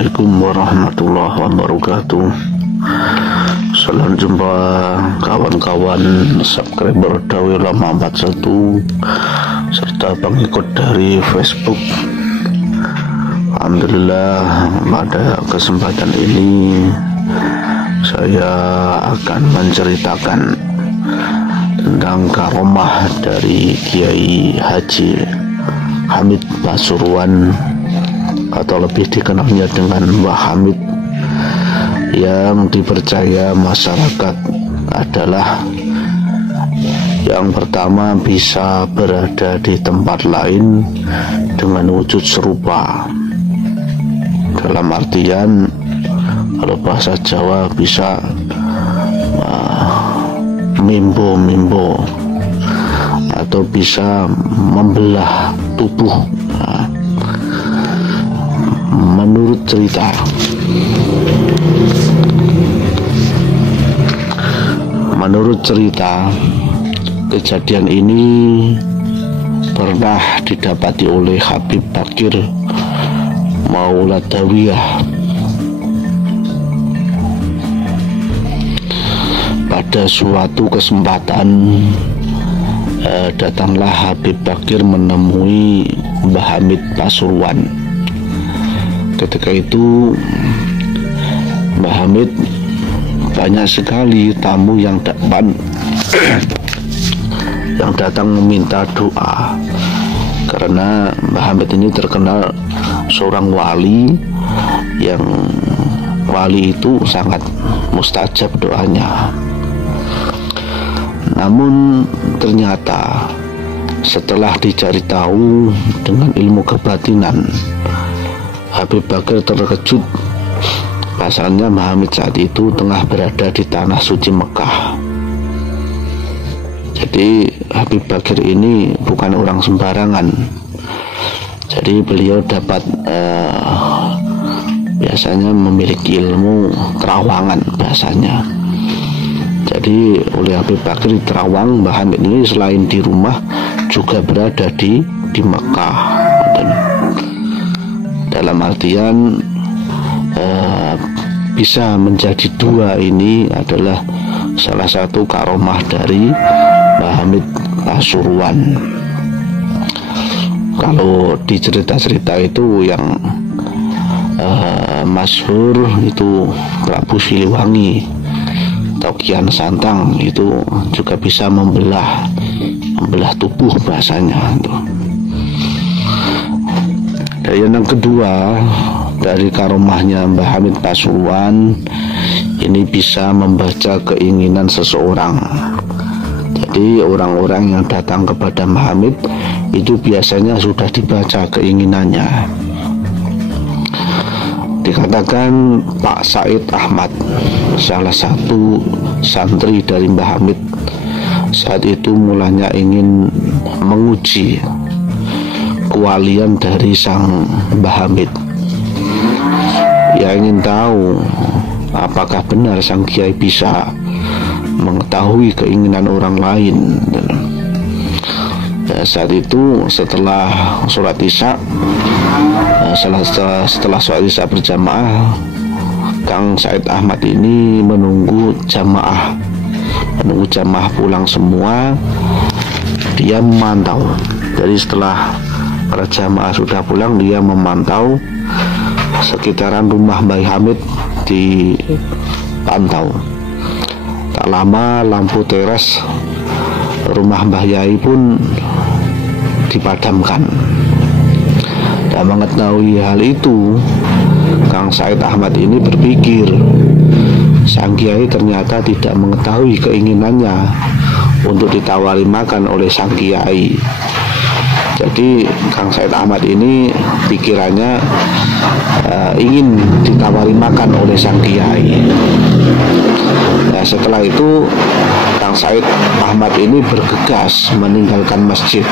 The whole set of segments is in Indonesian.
Assalamualaikum warahmatullahi wabarakatuh. Salam jumpa kawan-kawan subscriber Dawi Ulama 41 serta pengikut dari Facebook. Alhamdulillah, pada kesempatan ini saya akan menceritakan tentang karomah dari Kiai Haji Hamid Pasuruan atau lebih dikenalnya dengan Mbah Hamid, yang dipercaya masyarakat adalah yang pertama bisa berada di tempat lain dengan wujud serupa. Dalam artian, kalau bahasa Jawa bisa mimbo-mimbo atau bisa membelah tubuh. Menurut cerita, kejadian ini pernah didapati oleh Habib Bakir Mauladawiyah. Pada suatu kesempatan datanglah Habib Bakir menemui Mbah Hamid Pasuruan. Ketika itu Mbah Hamid banyak sekali tamu yang datang meminta doa, karena Mbah Hamid ini terkenal seorang wali, yang wali itu sangat mustajab doanya. Namun ternyata setelah dicari tahu dengan ilmu kebatinan, Habib Bakir terkejut. Pasalnya Mbah Hamid saat itu tengah berada di tanah suci Mekah. Jadi Habib Bakir ini bukan orang sembarangan. Jadi beliau dapat biasanya memiliki ilmu terawangan bahasanya. Jadi oleh Habib Bakir di Terawang, Mbah Hamid ini selain di rumah juga berada di Mekah. Dan dalam artian bisa menjadi dua ini adalah salah satu karomah dari Mbah Hamid Pasuruan. Kalau di cerita-cerita itu yang masyhur itu Prabu Siliwangi atau Kian Santang, itu juga bisa membelah tubuh bahasanya itu. Dan yang kedua dari karomahnya Mbah Hamid Pasuruan ini bisa membaca keinginan seseorang. Jadi orang-orang yang datang kepada Mbah Hamid itu biasanya sudah dibaca keinginannya. Dikatakan Pak Said Ahmad, salah satu santri dari Mbah Hamid, saat itu mulanya ingin menguji kewalian dari sang Mbah Hamid. Ia ingin tahu apakah benar sang kiai bisa mengetahui keinginan orang lain. Saat itu setelah sholat isya, setelah sholat isya berjamaah, Kang Said Ahmad ini menunggu jamaah pulang semua. Dia memantau. Jadi setelah para jamaah sudah pulang, dia memantau sekitaran rumah Mbah Hamid, dipantau. Tak lama lampu teras rumah Mbah Yai pun dipadamkan. Dan mengetahui hal itu, Kang Said Ahmad ini berpikir sang kiai ternyata tidak mengetahui keinginannya untuk ditawari makan oleh sang kiai. Jadi Kang Said Ahmad ini pikirannya ingin ditawari makan oleh sang kiai. Nah, setelah itu Kang Said Ahmad ini bergegas meninggalkan masjid.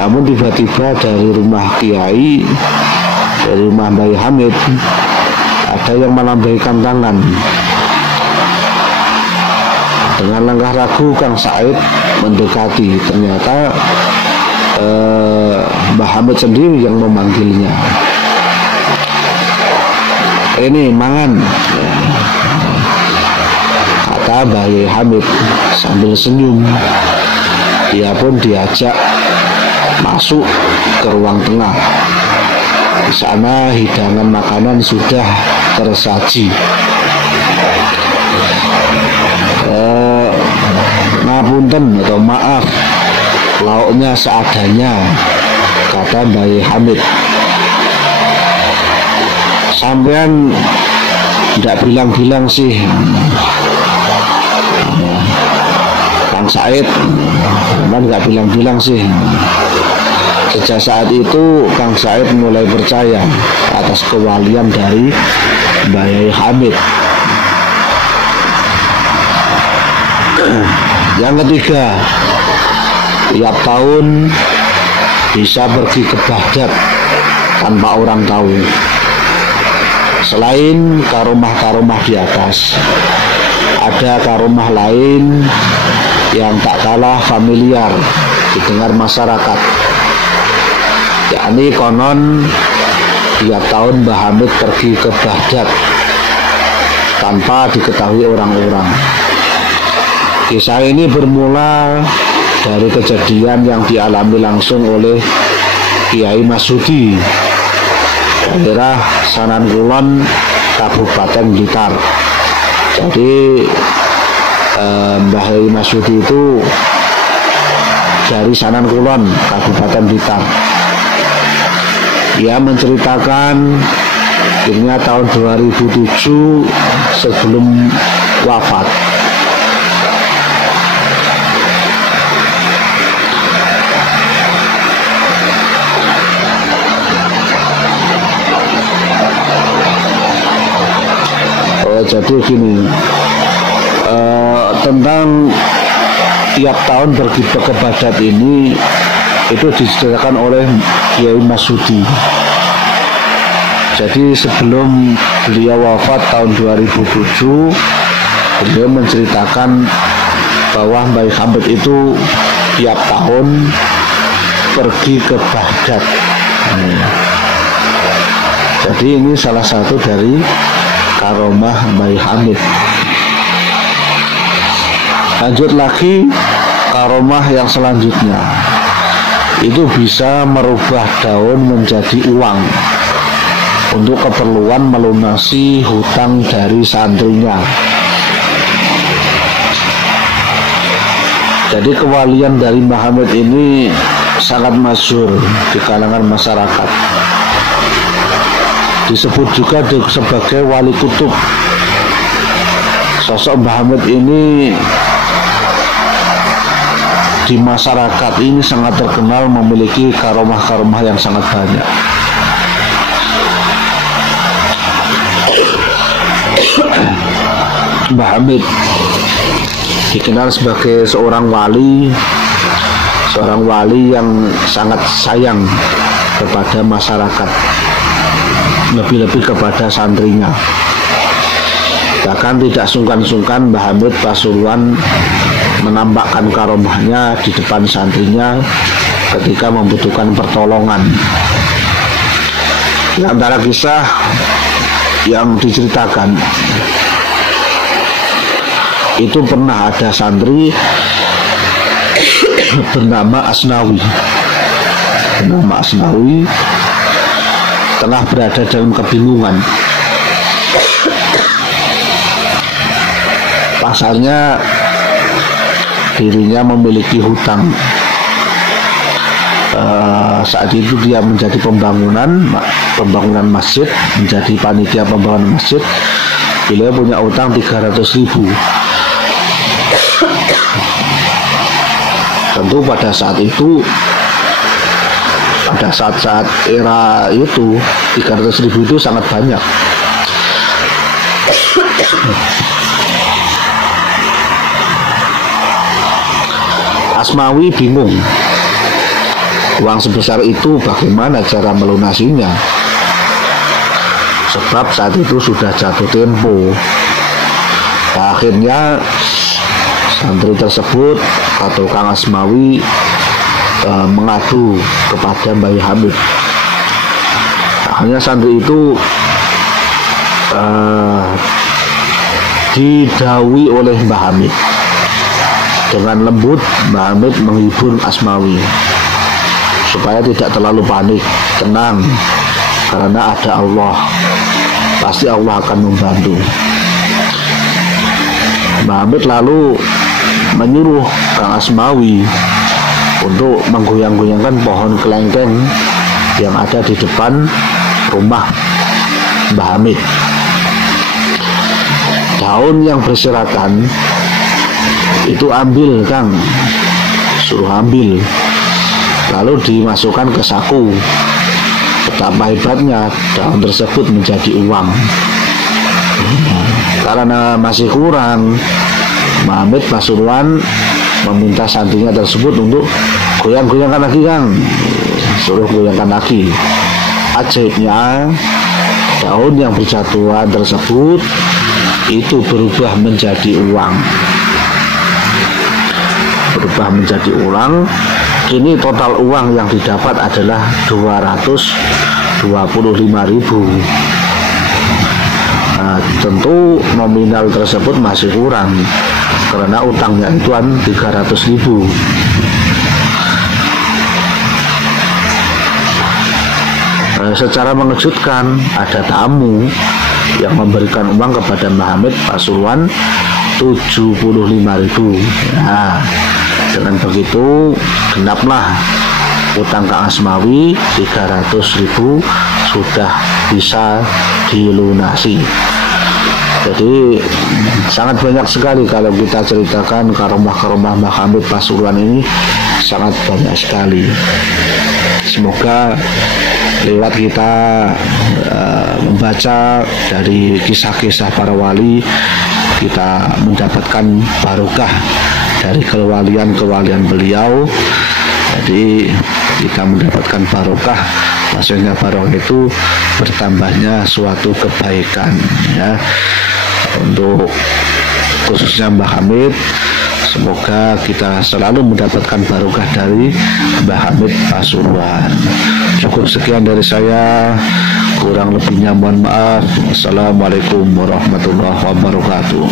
Namun tiba-tiba dari rumah kiai, dari rumah Mbah Hamid, ada yang melambaikan tangan. Dengan langkah ragu Kang Said mendekati. Ternyata Mbah Hamid sendiri yang memanggilnya. ini mangan, kata Mbah Yai Hamid sambil senyum. Dia pun diajak masuk ke ruang tengah. Di sana hidangan makanan sudah tersaji. Ngapunten atau maaf, lauknya seadanya, kata Mbah Yai Hamid. Sampean tidak bilang-bilang sih, Kang Said, sampean nggak bilang-bilang sih. Sejak saat itu Kang Said mulai percaya atas kewalian dari Mbah Yai Hamid. Yang ketiga, tiap tahun bisa pergi ke Baghdad tanpa orang tahu. Selain karomah-karomah di atas, ada karomah lain yang tak kalah familiar didengar masyarakat, yakni konon tiap tahun Mbah Hamid pergi ke Baghdad tanpa diketahui orang-orang. Kisah ini bermula dari kejadian yang dialami langsung oleh Kiai Masudi, daerah Sanan Kulon, Kabupaten Blitar. Jadi Mbah Yai Masudi itu dari Sanan Kulon, Kabupaten Blitar. Ia menceritakan akhirnya tahun 2007 sebelum wafat, jadi gini, tentang tiap tahun pergi ke Baghdad ini itu diceritakan oleh Kiai Masudi. Jadi sebelum beliau wafat tahun 2007, beliau menceritakan bahwa Mbah Yai Hamid itu tiap tahun pergi ke Baghdad. Jadi ini salah satu dari karomah Mbah Yai Hamid. Lanjut lagi, karomah yang selanjutnya itu bisa merubah daun menjadi uang untuk keperluan melunasi hutang dari santrinya. Jadi kewalian dari Mbah Hamid ini sangat masyhur di kalangan masyarakat. Disebut juga sebagai wali kutub. Sosok Mbah Hamid ini di masyarakat ini sangat terkenal memiliki karomah-karomah yang sangat banyak. Mbah Hamid dikenal sebagai seorang wali yang sangat sayang kepada masyarakat, lebih-lebih kepada santrinya. Bahkan tidak sungkan-sungkan Mbah Hamid Pasuruan menampakkan karomahnya di depan santrinya ketika membutuhkan pertolongan. Di antara kisah yang diceritakan, itu pernah ada santri bernama Asnawi. Tengah berada dalam kebingungan. Pasalnya dirinya memiliki hutang. Saat itu dia menjadi pembangunan masjid, menjadi panitia pembangunan masjid. Beliau punya utang 300.000. Tentu pada saat itu, pada saat era itu 300.000 itu sangat banyak. Asmawi bingung, uang sebesar itu bagaimana cara melunasinya, sebab saat itu sudah jatuh tempo. Akhirnya santri tersebut atau Kang Asmawi mengadu kepada Mbah Yai Hamid. Akhirnya santri itu didhawuhi oleh Mbah Hamid. Dengan lembut Mbah Hamid menghibur Asmawi supaya tidak terlalu panik, tenang, karena ada Allah, pasti Allah akan membantu. Mbah Hamid lalu menyuruh Kang Asmawi untuk menggoyang-goyangkan pohon kelengkeng yang ada di depan rumah Mbah Hamid. Daun yang berserakan itu ambil, Kang, suruh ambil, lalu dimasukkan ke saku. Betapa hebatnya daun tersebut menjadi uang. Karena masih kurang, Muhammad Pasuruan meminta santrinya tersebut untuk goyang-goyangkan lagi, Kang, suruh goyangkan lagi. Ajaibnya, daun yang berjatuhan tersebut itu berubah menjadi uang. Berubah menjadi uang. Kini total uang yang didapat adalah 225.000. Nah, tentu nominal tersebut masih kurang karena utangnya itu 300.000. Secara mengejutkan ada tamu yang memberikan uang kepada Muhammad Pasuruan 75.000. Nah, dengan begitu genaplah utang Kang Asmawi 300.000 sudah bisa dilunasi. Jadi sangat banyak sekali kalau kita ceritakan karomah-karomah Mbah Hamid Pasuruan ini, sangat banyak sekali. Semoga lewat kita membaca dari kisah-kisah para wali, kita mendapatkan barokah dari kewalian-kewalian beliau. Jadi kita mendapatkan barokah, maksudnya barokah itu bertambahnya suatu kebaikan, ya, untuk khususnya Mbah Hamid. Semoga kita selalu mendapatkan barokah dari Mbah Hamid Pasuruan. Cukup sekian dari saya, kurang lebihnya mohon maaf. Assalamualaikum warahmatullahi wabarakatuh.